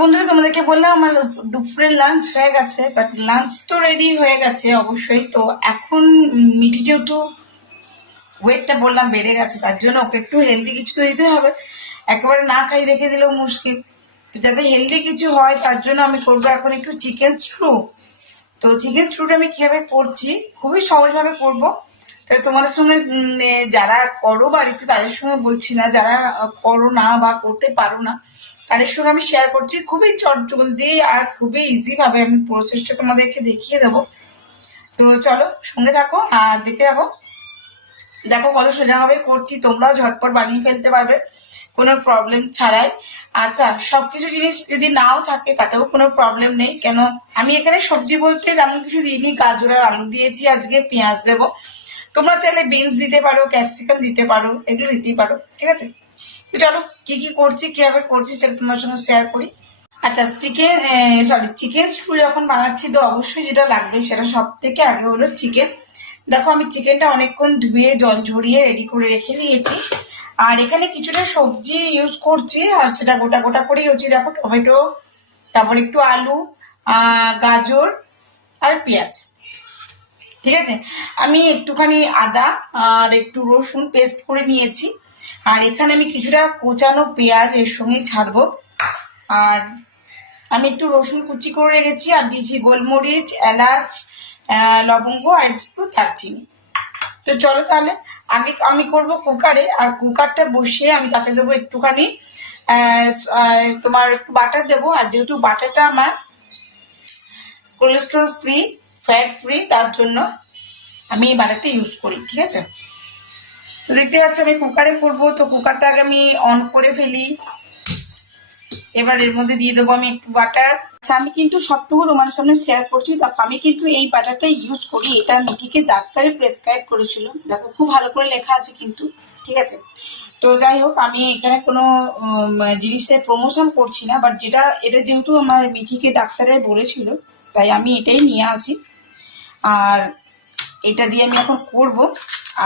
বন্ধুরা তোমাদেরকে বললাম আমার দুপুরের লাঞ্চ হয়ে গেছে, বাট লাঞ্চ তো রেডি হয়ে গেছে অবশ্যই। তো এখন মিঠি যেহেতু ওয়েটটা বললাম বেড়ে গেছে, তার জন্য ওকে একটু হেলদি কিছু তো দিতে হবে। একেবারে না খাই রেখে দিলেও মুশকিল। তো যাতে হেলদি কিছু হয় তার জন্য আমি করবো এখন একটু চিকেন স্ট্রু। তো চিকেন স্ট্রুটা আমি কিভাবে করছি, খুবই সহজভাবে করবো। তাই তোমাদের সঙ্গে যারা করো বাড়িতে তাদের সঙ্গে বলছি না, যারা করো না বা করতে পারো না তাদের সঙ্গে আমি শেয়ার করছি। খুবই চটজলদি আর খুবই ইজি ভাবে আমি প্রসেসটা তোমাদেরকে দেখিয়ে দেবো। তো চলো সঙ্গে থাকো আর দেখতে থাকো। দেখো কত সোজাভাবে করছি, তোমরাও ঝটপট বানিয়ে ফেলতে পারবে কোনো প্রবলেম ছাড়াই। আচ্ছা, সবকিছু জিনিস যদি নাও থাকে তাতেও কোনো প্রবলেম নেই, কেন আমি এখানে সবজি বলতে তেমন কিছু দিইনি। গাজর আর আলু দিয়েছি, আজকে পেঁয়াজ দেবো। তোমরা চাইলে বিনস দিতে পারো, ক্যাপসিকাম দিতে পারো, এগুলো দিতেই পারো, ঠিক আছে। তো চলো কি কি করছি কিভাবে করছি সেটা তোমার সঙ্গে শেয়ার করি। আচ্ছা, চিকেন স্টু যখন বানাচ্ছি তো অবশ্যই যেটা লাগবে সেটা সব থেকে আগে হলো চিকেন। দেখো আমি চিকেনটা অনেকক্ষণ ধুয়ে জল ঝরিয়ে রেডি করে রেখে দিয়েছি। আর এখানে কিছুটা সবজি ইউজ করছি, আর সেটা গোটা গোটা করেই হচ্ছে। দেখো টমেটো, তারপর একটু আলু, গাজর আর পেঁয়াজ, ঠিক আছে। আমি একটুখানি আদা আর একটু রসুন পেস্ট করে নিয়েছি। আর এখানে আমি কিছুটা কোচানো পেঁয়াজ এর সঙ্গে ছাড়বো। আর আমি একটু রসুন কুচি করে রেখেছি, আর দিয়েছি গোলমরিচ, এলাচ, লবঙ্গ আর একটু দারচিনি। তো চলো তাহলে আগে আমি করব কুকারে, আর কুকারটা বসিয়ে আমি তাতে দেবো একটুখানি তোমার একটু বাটার দেবো। আর যেহেতু বাটারটা আমার কোলেস্ট্রল ফ্রি, ফ্যাট ফ্রি, তার জন্য আমি এই বাটারটা ইউজ করি, ঠিক আছে। তো দেখতে পাচ্ছ আমি কুকারে করবো, তো কুকারটা আগে আমি অন করে ফেলি। এবার এর মধ্যে দিয়ে দেবো আমি একটু বাটার। আচ্ছা, আমি কিন্তু সবটুকু তোমার সামনে শেয়ার করছি। দেখো আমি কিন্তু এই বাটারটা ইউজ করি, এটা মিঠিকে ডাক্তারে প্রেসক্রাইব করেছিল। দেখো খুব ভালো করে লেখা আছে কিন্তু, ঠিক আছে। তো যাই হোক, আমি এখানে কোনো জিনিসের প্রমোশন করছি না, বাট এটা যেহেতু আমার মিঠিকে ডাক্তারে বলেছিল তাই আমি এটাই নিয়ে আসি। আর এটা দিয়ে আমি এখন করব,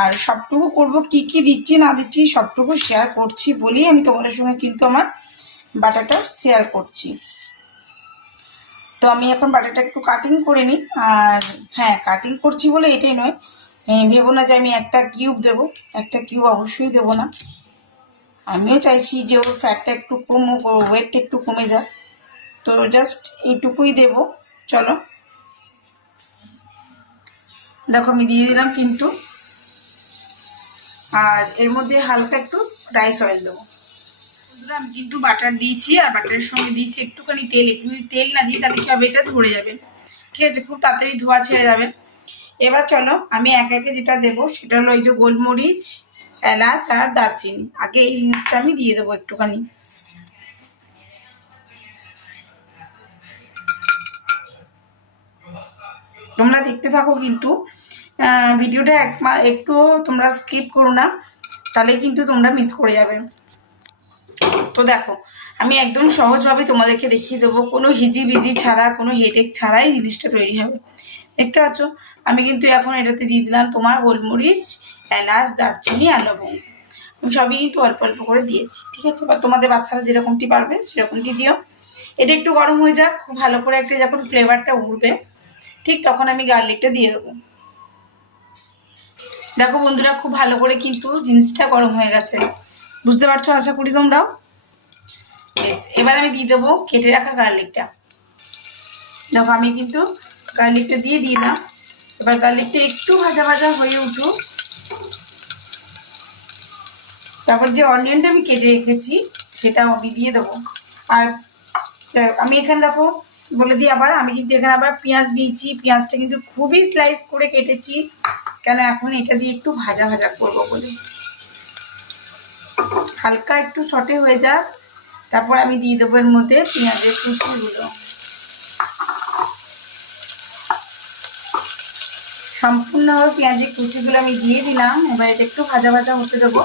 আর সবটুকু করব, কি কি দিচ্ছি না দিচ্ছি সবটুকু শেয়ার করছি বলেই আমি তোমাদের সঙ্গে কিন্তু আমার বাটারটা শেয়ার করছি। তো আমি এখন বাটারটা একটু কাটিং করে নিই। আর হ্যাঁ, কাটিং করছি বলে এটাই নয়, ভেবো না যে আমি একটা কিউব দেবো, একটা কিউব অবশ্যই দেবো না। আমিও চাইছি যে ওর ফ্যাটটা একটু কমুক, ওর ওয়েটটা একটু কমে যাক। তো জাস্ট এইটুকুই দেবো। চলো দেখো আমি দিয়ে দিলাম কিন্তু। আর এর মধ্যে হালকা একটু রাইস অয়েল দেবো। আমি কিন্তু বাটার দিয়েছি, আর বাটারের সঙ্গে দিচ্ছি একটুখানি তেল। একটু তেল না দিই তাহলে কি হবে, এটা ধরে যাবে, ঠিক আছে, খুব তাড়াতাড়ি ধোয়া ছেড়ে যাবে। এবার চলো আমি একে একে যেটা দেবো সেটা হলো এই যে গোলমরিচ, এলাচ আর দারচিনি। আগে এই জিনিসটা আমি দিয়ে দেবো একটুখানি। তোমরা দেখতে থাকো কিন্তু, ভিডিওটা একটু তোমরা স্কিপ করো না, তাহলে কিন্তু তোমরা মিস করে যাবে। তো দেখো আমি একদম সহজভাবে তোমাদেরকে দেখিয়ে দেবো, কোনো হিজিবিজি ছাড়া, কোনো হেডেক ছাড়াই জিনিসটা তৈরি হবে। দেখতে পাচ্ছ আমি কিন্তু এখন এটাতে দিয়ে দিলাম তোমার গোলমরিচ, এলাচ, দারচিনি আর লবঙ্গ। আমি সবই কিন্তু অল্প অল্প করে দিয়েছি, ঠিক আছে। বা তোমাদের বাচ্চারা যেরকমটি পারবে সেরকমটি দিও। এটা একটু গরম হয়ে যাক, খুব ভালো করে একটা যখন ফ্লেভারটা উঠবে ঠিক তখন আমি গার্লিকটা দিয়ে দেবো। দেখো বন্ধুরা খুব ভালো করে কিন্তু জিনিসটা গরম হয়ে গেছে, বুঝতে পারছো আশা করি তোমরাও। এবার আমি দিয়ে দেবো কেটে রাখা গার্লিকটা। দেখো আমি কিন্তু গার্লিকটা দিয়ে দিলাম। এবার গার্লিকটা একটু ভাজা ভাজা হয়ে উঠুক, তারপর যে অনিয়নটা আমি কেটে রেখেছি সেটাও আমি দিয়ে দেবো। আর আমি এখানে দেখো বলে দিই আবার, আমি কিন্তু এখানে আবার পেঁয়াজ দিয়েছি। পেঁয়াজটা কিন্তু খুবই স্লাইস করে কেটেছি, কেন এখন এটা দিয়ে একটু ভাজা ভাজা করবো বলে। হালকা একটু সটে হয়ে যাক, তারপর আমি দিয়ে দেবো এর মধ্যে পেঁয়াজের কুচিগুলো। সম্পূর্ণভাবে পেঁয়াজের কুচিগুলো আমি দিয়ে দিলাম। এবার এটা একটু ভাজা ভাজা হতে দেবো।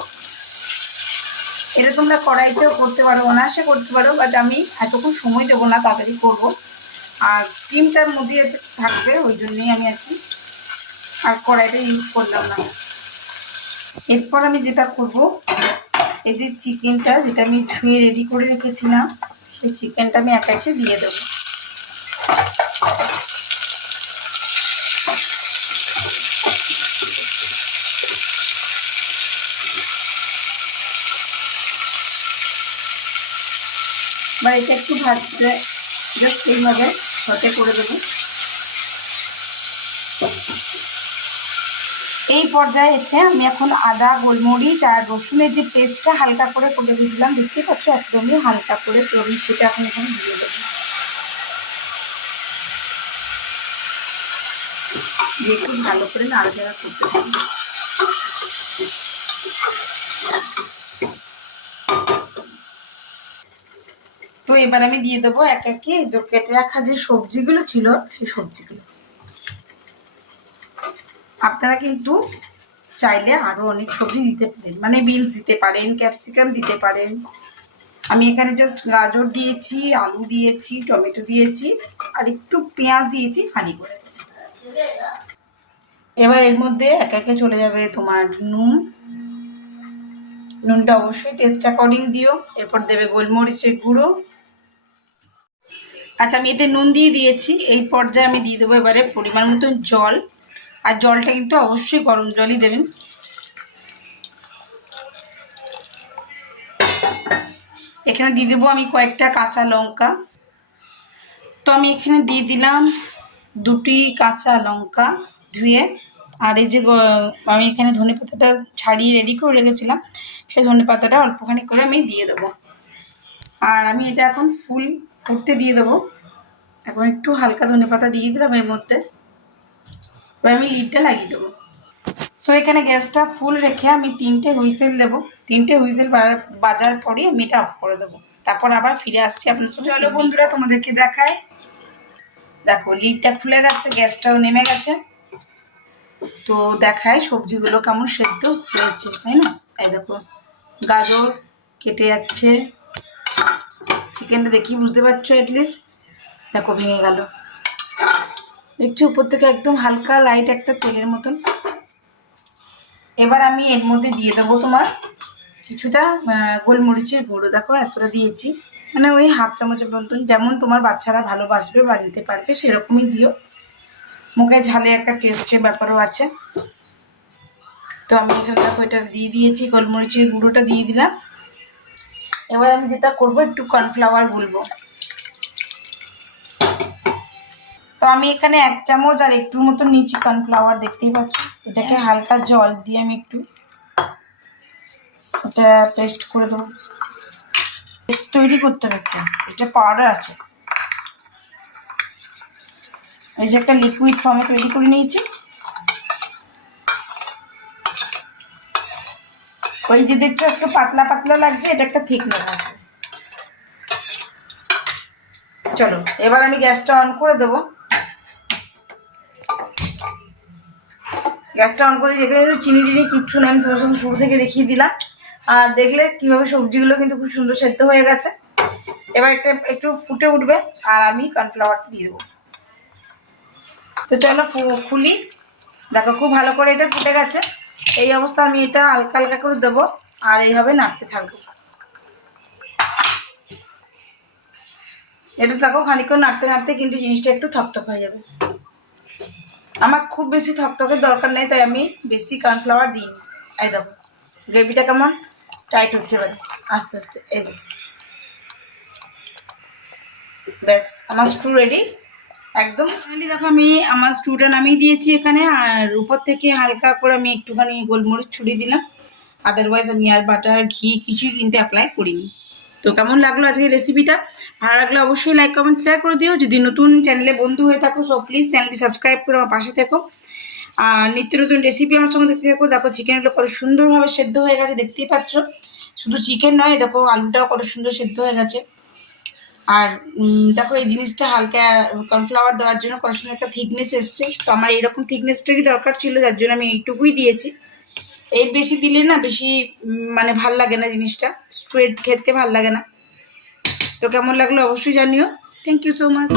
এটা তোমরা কড়াইতেও করতে পারো, অনায়াসে করতে পারো, বাট আমি এতক্ষণ সময় দেবো না, তাড়াতাড়ি করবো। আর স্টিমটার মধ্যে থাকবে ওই জন্যই আমি আর কি আর কড়াইটা ইউজ করলাম না। এরপর আমি যেটা করবো, এই যে চিকেনটা যেটা আমি ধুয়ে রেডি করে রেখেছিলাম সেই চিকেনটা আমি একা একে দিয়ে দেবো। বা এটা একটু ভাজতে জাস্ট এইভাবে সতে করে দেবো। এই পর্যায়ে এসে আমি এখন আদা, গোলমরিচ আর রসুনের যে পেস্টটা হালকা করে দিয়েছিলাম, দেখতে পাচ্ছ একদমই হালকা করে, তো আমি সেটা এখন এখানে দিয়ে দেবো। দিয়ে একটু ভালো করে নাড়াচাড়া করতে থাকবো। তো এবার আমি দিয়ে দেবো এক একে যে কেটে রাখা যে সবজিগুলো ছিল সেই সবজিগুলো। আপনারা কিন্তু চাইলে আরো অনেক সবজি দিতে পারেন, মানে বিনস দিতে পারেন, ক্যাপসিকাম দিতে পারেন। আমি এখানে জাস্ট গাজর দিয়েছি, আলু দিয়েছি, টমেটো দিয়েছি আর একটু পেঁয়াজ দিয়েছি ফালি করে। এবার এর মধ্যে এক একে চলে যাবে তোমার নুন। নুনটা অবশ্যই টেস্ট অ্যাকর্ডিং দিও। এরপর দেবে গোলমরিচের গুঁড়ো। আচ্ছা, আমি এতে নুন দিয়ে দিয়েছি। এই পর্যায়ে আমি দিয়ে দেবো এবারে পরিমাণ মতন জল, আর জলটা কিন্তু অবশ্যই গরম জলই দেবেন। এখানে দিয়ে দেবো আমি কয়েকটা কাঁচা লঙ্কা। তো আমি এখানে দিয়ে দিলাম 2টি কাঁচা লঙ্কা ধুয়ে। আর এই যে আমি এখানে ধনেপাতাটা ছাড়িয়ে রেডি করে রেখেছিলাম, সেই ধনেপাতাটা অল্পখানি করে আমি দিয়ে দেবো। আর আমি এটা এখন ফুটতে দিয়ে দেবো। এখন একটু হালকা ধনেপাতা দিয়ে দিলাম এর মধ্যে। এবার আমি লিডটা লাগিয়ে দেবো। সো এখানে গ্যাসটা ফুল রেখে আমি 3টে হুইসেল দেবো। 3টে হুইসেল বাজার পরই আমি এটা অফ করে দেবো। তারপর আবার ফিরে আসছি আপনার সাথে। চলো বন্ধুরা, তোমাদেরকে দেখায়। দেখো লিডটা খুলে গেছে, গ্যাসটাও নেমে গেছে। তো দেখায় সবজিগুলো কেমন সেদ্ধ হয়েছে, তাই না? এই দেখো গাজর কেটে যাচ্ছে, চিকেনটা দেখি বুঝতে পারছো অ্যাটলিস্ট। দেখো ভেঙে গেল, দেখছো উপর থেকে একদম হালকা লাইট একটা তেলের মতন। এবার আমি এর মধ্যে দিয়ে দেবো তোমার কিছুটা গোলমরিচের গুঁড়ো। দেখো এতটা দিয়েছি, মানে ওই হাফ চামচের মতন, যেমন তোমার বাচ্চারা ভালোবাসবে বা নিতে পারবে সেরকমই দিও। মুখে ঝালে একটা টেস্টের ব্যাপারও আছে। তো আমি এখানে দেখো এটা দিয়ে দিয়েছি, গোলমরিচের গুঁড়োটা দিয়ে দিলাম। এবার আমি যেটা করবো, একটু কর্নফ্লাওয়ার গুলবো। তো আমি এখানে 1 চামচ আর একটু মতো নিচে কর্নফ্লাওয়ার, দেখতেই পাচ্ছ। এটাকে হালকা জল দিয়ে আমি একটু এটা পেস্ট করে দেবো। পেস্ট তৈরি করতে হবে একটা, এটা পাউডার আছে। এই যে একটা লিকুইড ফর্মে তৈরি করে নিয়েছি। ওই যে দেখছো একটু পাতলা পাতলা লাগছে, এটা একটা থিকনেস আছে। চলো এবার আমি গ্যাসটা অন করে দেবো। গ্যাসটা অন করে যেখানে চিনি টিনি কিচ্ছু না, আমি তোমার সঙ্গে শুরু থেকে দেখিয়ে দিলাম। আর দেখলে কিভাবে সবজিগুলো কিন্তু খুব সুন্দর সেদ্ধ হয়ে গেছে। এবার একটু ফুটে উঠবে আর আমি কর্নফ্লাওয়ারটা দিয়ে দেবো। তো চলো খুলি। দেখো খুব ভালো করে এটা ফুটে গেছে। এই অবস্থা আমি এটা হালকা হালকা করে দেবো আর এইভাবে নাড়তে থাকবো। এটা দেখো খানিকক্ষণ নাড়তে নাড়তে কিন্তু জিনিসটা একটু থকথক হয়ে যাবে। আমার খুব বেশি থকথকের দরকার নেই, তাই আমি বেশি কর্নফ্লাওয়ার দিইনি। এই দেখো গ্রেভিটা কেমন টাইট হচ্ছে, এবারে আস্তে আস্তে। এই দেখো ব্যাস আমার স্টু রেডি একদম। দেখো আমি আমার স্টুটা নামিয়ে দিয়েছি এখানে, আর উপর থেকে হালকা করে আমি একটুখানি গোলমরিচ ছড়িয়ে দিলাম। আদারওয়াইজ আমি আর বাটার ঘি কিছুই কিন্তু অ্যাপ্লাই করিনি। তো কেমন লাগলো আজকের রেসিপিটা? ভালো লাগলে অবশ্যই লাইক কমেন্ট শেয়ার করে দিও। যদি নতুন চ্যানেলে বন্ধু হয়ে থাকো সো প্লিজ চ্যানেলটি সাবস্ক্রাইব করে আমার পাশে থেকো। আর নিত্য নতুন রেসিপি আমার সঙ্গে দেখতে থাকো। দেখো চিকেনগুলো কত সুন্দরভাবে সেদ্ধ হয়ে গেছে, দেখতেই পাচ্ছ। শুধু চিকেন নয়, দেখো আলুটাও কত সুন্দর সেদ্ধ হয়ে গেছে। আর দেখো এই জিনিসটা হালকা কর্নফ্লাওয়ার দেওয়ার জন্য কত সুন্দর একটা থিকনেস এসছে। তো আমার এইরকম থিকনেসটারই দরকার ছিল, যার জন্য আমি এইটুকুই দিয়েছি। এর বেশি দিলে না বেশি মানে ভাল লাগে না, জিনিসটা স্ট্রেট খেতে ভাল লাগে না। তো কেমন লাগলো অবশ্যই জানিও। Thank you so much.